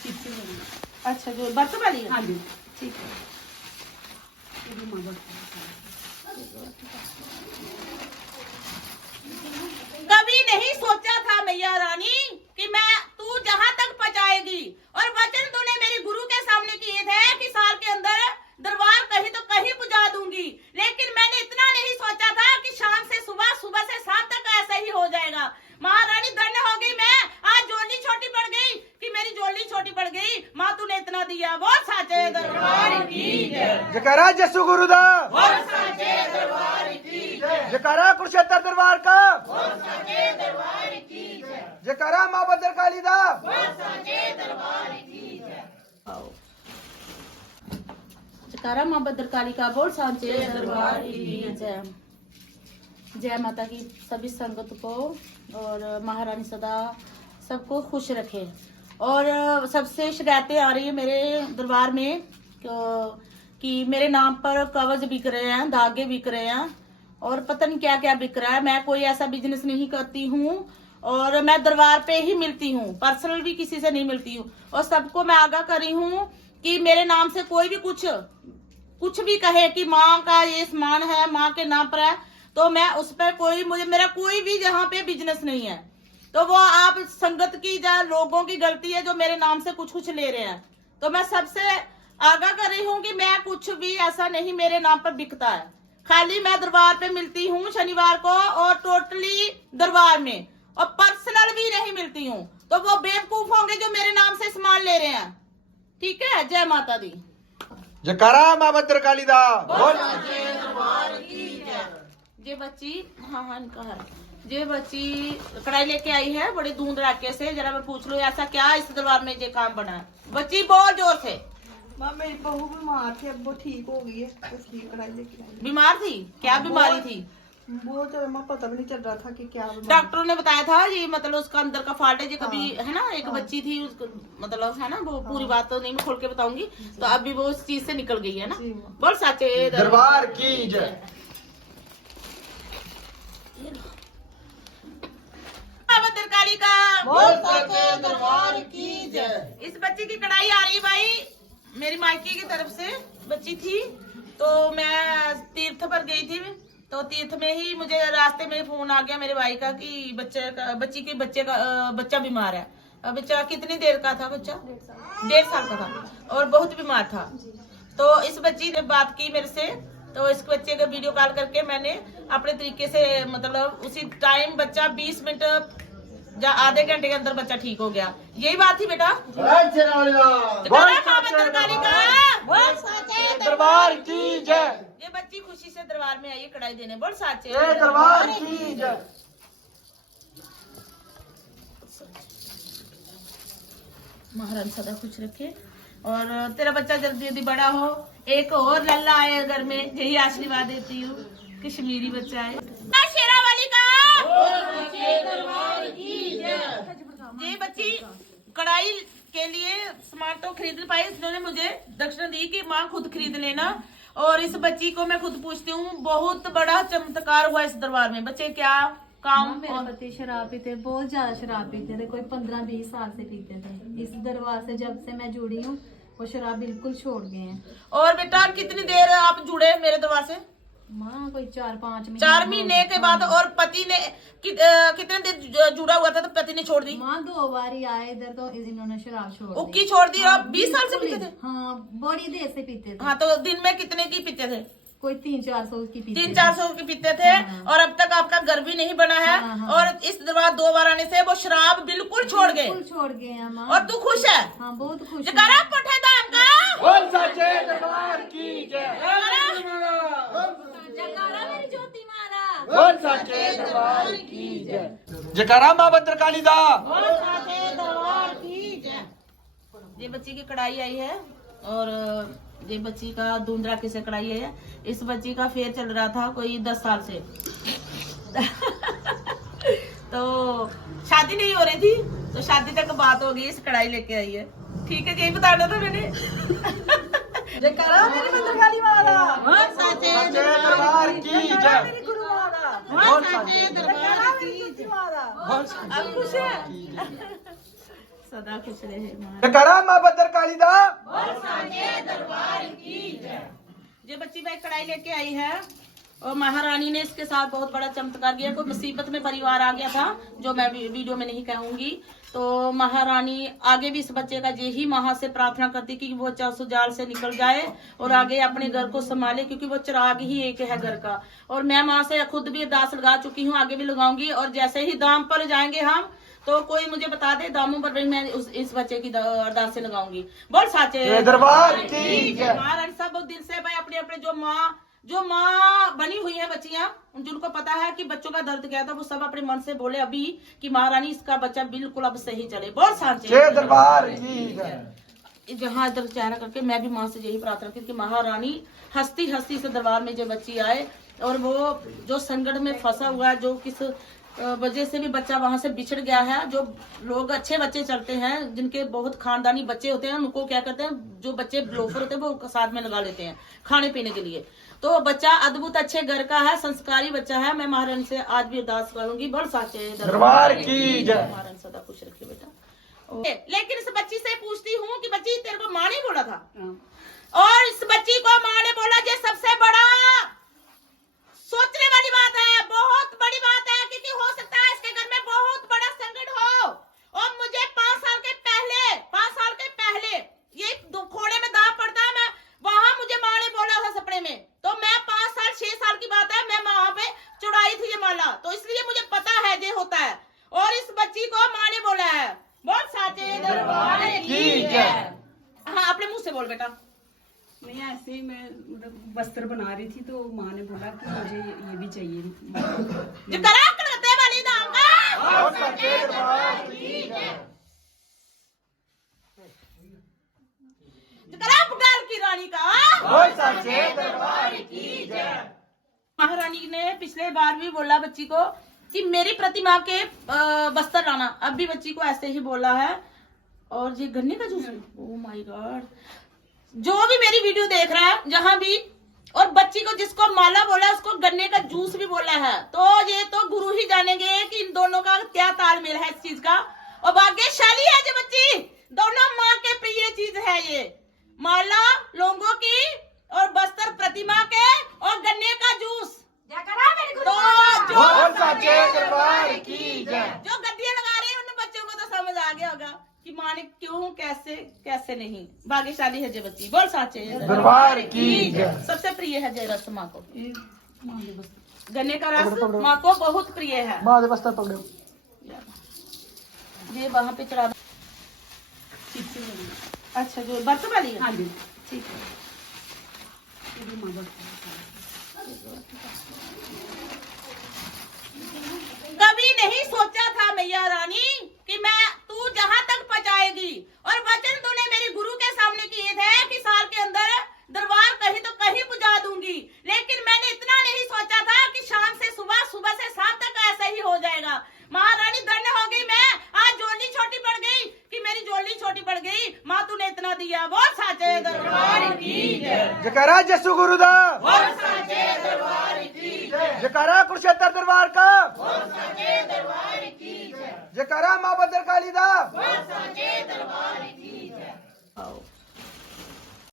अच्छा जो बर्तन वाली है। हाँ जी ठीक है। कभी नहीं सोचा था मैया रानी कि मैं तू जहाँ तक पहुँचाएगी, और वचन तूने मेरी गुरु के सामने किए थे कि साल के अंदर दरबार कहीं तो कहीं पुजा दूंगी, लेकिन मैंने इतना नहीं सोचा था कि शाम से सुबह, सुबह से शाम तक ऐसा ही हो जाएगा। महारानी धन्य हो गई मैं, आज जोली छोटी पड़ गई कि मेरी जोली छोटी पड़ गई। माँ तूने इतना दिया, बहुत साचे दरबार की जय। जयकारा जसू गुरुदा, बहुत साचे दरबार की जय। जयकारा कुरुक्षेत्र दरबार का, बहुत साचे दरबार की जय। जयकारा माँ भद्रकाली दा, बहुत साचे दरबार की जय। जयकारा माँ भद्रकाली का, बोल साचे दरबार की जय। जय माता की सभी संगत को, और महारानी सदा सबको खुश रखे। और सबसे शिकायतें आ रही है मेरे दरबार में कि मेरे नाम पर कवच बिक रहे हैं, धागे बिक रहे हैं, और पता नहीं क्या क्या बिक रहा है। मैं कोई ऐसा बिजनेस नहीं करती हूँ, और मैं दरबार पे ही मिलती हूँ, पर्सनल भी किसी से नहीं मिलती हूँ। और सबको मैं आगाह करी हूँ कि मेरे नाम से कोई भी कुछ भी कहे कि माँ का ये सामान है, माँ के नाम पर है, तो मैं उस पर मेरा कोई भी जहाँ पे बिजनेस नहीं है। तो वो आप संगत की या लोगों की गलती है जो मेरे नाम से कुछ ले रहे हैं। तो मैं सबसे आगाह कर रही हूँ कि मैं कुछ भी ऐसा नहीं मेरे नाम पर बिकता है। खाली मैं दरबार पे मिलती हूँ शनिवार को, और टोटली दरबार में, और पर्सनल भी नहीं मिलती हूँ। तो वो बेवकूफ होंगे जो मेरे नाम से सामान ले रहे हैं। ठीक है, जय माता दी। जयकारा माँ भद्रकाली दा, बोल ये बच्ची, हाँ इनका है, ये बच्ची कढ़ाई लेके आई है बड़े दूर दराके से। जरा मैं पूछ लूं ऐसा क्या इस दरबार में ये काम बना है। बच्ची बोल जोर से। माँ मेरी बहू बीमार थी, अब वो ठीक हो गई है, इसलिए कढ़ाई लेके आई। बीमार थी? क्या बीमारी थी? बहुत ज्यादा माँ पता भी नहीं चल रहा था कि क्या बीमारी। डॉक्टरों ने बताया था ये, मतलब उसका अंदर का फॉल्ट है ये। कभी है ना, एक बच्ची थी उसको, मतलब है ना, वो पूरी बात तो नहीं मैं खोल के बताऊंगी। तो अभी वो उस चीज से निकल गई है ना। बोल साचे दरबार की जय। भद्रकाली का, बोल साचे दरबार की जय। इस बच्ची की कढ़ाई आ रही भाई, मेरी मायके की तरफ से बच्ची थी। तो मैं तीर्थ पर गई थी, तो तीर्थ में ही मुझे रास्ते में फोन आ गया मेरे भाई का कि बच्चा बीमार है। बच्चा कितनी देर का था? बच्चा 1.5 साल का था, और बहुत बीमार था। तो इस बच्ची ने बात की मेरे से, तो इस बच्चे का वीडियो कॉल करके मैंने अपने तरीके से, मतलब उसी टाइम बच्चा 20 मिनट या आधे घंटे के अंदर बच्चा ठीक हो गया। यही बात थी बेटा। दरबार की जय। ये बच्ची खुशी से दरबार में आई है कढ़ाई देने। बोल साचे दरबार की जय। महाराज सदा खुश रखे, और तेरा बच्चा जल्दी जल्दी बड़ा हो, एक और लल्ला आए घर में, यही आशीर्वाद देती हूँ। कश्मीरी बच्चा है। शेरा वाली का, ये बच्ची कढ़ाई के लिए सामान तो खरीद पाई, इसने मुझे दक्षिणा दी कि माँ खुद खरीद लेना। और इस बच्ची को मैं खुद पूछती हूँ, बहुत बड़ा चमत्कार हुआ इस दरबार में। बच्चे क्या काम? मेरे पति शराब पीते, बहुत ज्यादा शराब पीते थे, कोई 15-20 साल से पीते थे। इस दरबार से जब से मैं जुड़ी हूँ वो शराब बिल्कुल छोड़ गए हैं। और बेटा कितनी देर आप जुड़े मेरे दरबार से? माँ कोई 4-5 महीने। 4 महीने के बाद। और पति ने कितने देर जुड़ा हुआ था तो पति ने छोड़ दी? माँ 2 बार ही आए इधर, तो इन्होंने शराब छोड़ दी। उक्की छोड़ दी। और 20 साल से पीते थे? हाँ, बड़ी देर से पीते थे। हाँ, तो दिन में कितने की पीते थे? कोई 300-400 की पीते। 300-400 की पीते थे। और अब तक आपका घर भी नहीं बना है। और इस दरबार 2 बार आने से वो शराब बिल्कुल छोड़ गए। बिल्कुल छोड़ गए हैं माँ। और तू खुश है? हाँ, बहुत खुश। जयकारा पठे दाम का, बोल साचे दरबार की जय। जयकारा मेरी ज्योति मारा, बोल साचे दरबार की जय। जयकारा माँ भद्रकाली दा, बोल साचे दरबार की जय। ये बच्ची की कढ़ाई आई है, और ये बच्ची का दूंदरा किसे कढ़ाई है। इस बच्ची का फेयर चल रहा था कोई 10 साल से। तो शादी नहीं हो रही थी, तो शादी तक बात हो गई, इस कढ़ाई लेके आई है। ठीक है, यही बताना था मैंने। जयकारा मेरी भद्रकाली माता, साचे दरबार की जय। मेरी गुरु माता, बोल साचे जयकारा मेरी ज्योति माता। बोल साचे अब खुश है। सदा खुश रहे महारानी। जयकारा मां भद्रकाली दा। जो बच्ची भाई कढ़ाई लेके आई है और महारानी ने इसके साथ बहुत बड़ा चमत्कार किया। कोई मुसीबत में परिवार आ गया था जो मैं वीडियो में नहीं कहूंगी, तो महारानी आगे भी इस बच्चे का यही माँ से प्रार्थना करती कि वो सुजाल से निकल जाए और आगे अपने घर को संभाले, क्योंकि वो चिराग ही एक है घर का। और मैं माँ से खुद भी अरदास लगा चुकी हूँ, आगे भी लगाऊंगी। और जैसे ही दाम पर जाएंगे हम, तो कोई मुझे बता दे दामों पर भी मैं इस बच्चे की अरदास से लगाऊंगी। बोल साचे दरबार की जय। महारानी सब दिल से भाई अपने अपने जो माँ बनी हुई है बच्चियां, जिनको पता है कि बच्चों का दर्द क्या था, वो सब अपने मन से बोले अभी कि महारानी इसका बच्चा बिल्कुल अब सही चले। बोल साचे दरबार की जय। जहाँ इधर चेहरा करके मैं भी माँ से यही प्रार्थना की कि महारानी हंसती हंसती से दरबार में जो बच्ची आए, और वो जो संकट में फंसा हुआ है, जो किस वजह से भी बच्चा वहां से बिछड़ गया है, जो लोग अच्छे बच्चे चलते हैं जिनके बहुत खानदानी बच्चे होते हैं, उनको क्या करते हैं, जो बच्चे लोफर होते हैं वो साथ में लगा लेते हैं खाने पीने के लिए। तो बच्चा अद्भुत अच्छे घर का है, संस्कारी बच्चा है। मैं महारानी से आज भी अरदास करूंगी। बोल साचे दरबार की जय। महारानी सदा खुश रखिए बेटा। लेकिन इस बच्ची से पूछती हूँ कि बच्ची तेरे को माँ ने बोला था, और इस बच्ची को माँ ने बोला, ये सबसे बड़ा सोचने वाली बात है, बहुत बड़ी बात है, क्योंकि हो सकता है इसके घर में बहुत बड़ा संकट हो। और मुझे 5 साल के पहले ये खोड़े में दांव पड़ता है, मैं वहां मुझे माँ ने बोला था सपने में, तो मैं 6 साल की बात है, मैं वहां पे चढ़ाई थी ये माला, तो इसलिए मुझे पता है ये होता है। और इस बच्ची को माँ ने बोला है। बोल साचे दरबार की जय। हाँ अपने मुंह से बोल बेटा। नहीं, ऐसे ही मैं मतलब वस्त्र बना रही थी तो माँ ने बोला कि मुझे ये भी चाहिए। जो करा कलकत्ते वाली दाम बंगाल की रानी का दरबार की जय। महारानी ने पिछले बार भी बोला बच्ची को कि मेरी प्रतिमा के बस्तर लाना, अब भी बच्ची को ऐसे ही बोला है। और ये गन्ने का जूस, ओह माय गॉड, जो भी मेरी वीडियो देख रहा है जहां भी, और बच्ची को जिसको माला बोला है उसको गन्ने का जूस भी बोला है, तो ये तो गुरु ही जानेंगे कि इन दोनों का क्या तालमेल है इस चीज का। और भाग्यशाली है जो बच्ची, दोनों माँ के प्रिय चीज है ये, माला लोगों की और बस्तर प्रतिमा के और गन्ने का जूस। तो जो गद्दियां लगा रहे हैं उन बच्चों को तो समझ आ गया होगा कि माँ ने क्यों कैसे नहीं। भाग्यशाली है जो बच्ची। बोल साचे दरबार की जय। सबसे प्रिय है जय रस माँ को, गन्ने का रस माँ को बहुत प्रिय है। मां दे बस्तर पकड़ो, ये वहाँ पे चढ़ा। अच्छा जो बर्फ वाली है, हाँ जी, ठीक है। कभी नहीं सोचा था मैया रानी कि मैं तू जहाँ तक पहुँचाएगी, और वचन तूने मेरे गुरु के सामने किए थे कि साल के अंदर दरबार कहीं तो कहीं पुजा दूंगी, लेकिन मैंने इतना नहीं सोचा था कि शाम से सुबह, सुबह से शाम तक ऐसा ही हो जाएगा। महारानी धन्य हो गई मैं, आज जोली छोटी पड़ गई कि मेरी जोली छोटी पड़ गई, माँ तूने इतना दिया। बहुत साचे दरबार की जय। जयकारा जसु गुरुदा। बहुत साचे दरबार की जय। जयकारा कुरुक्षेत्र दरबार का। बहुत साचे दरबार की जय। जयकारा मां भद्रकाली दा। बहुत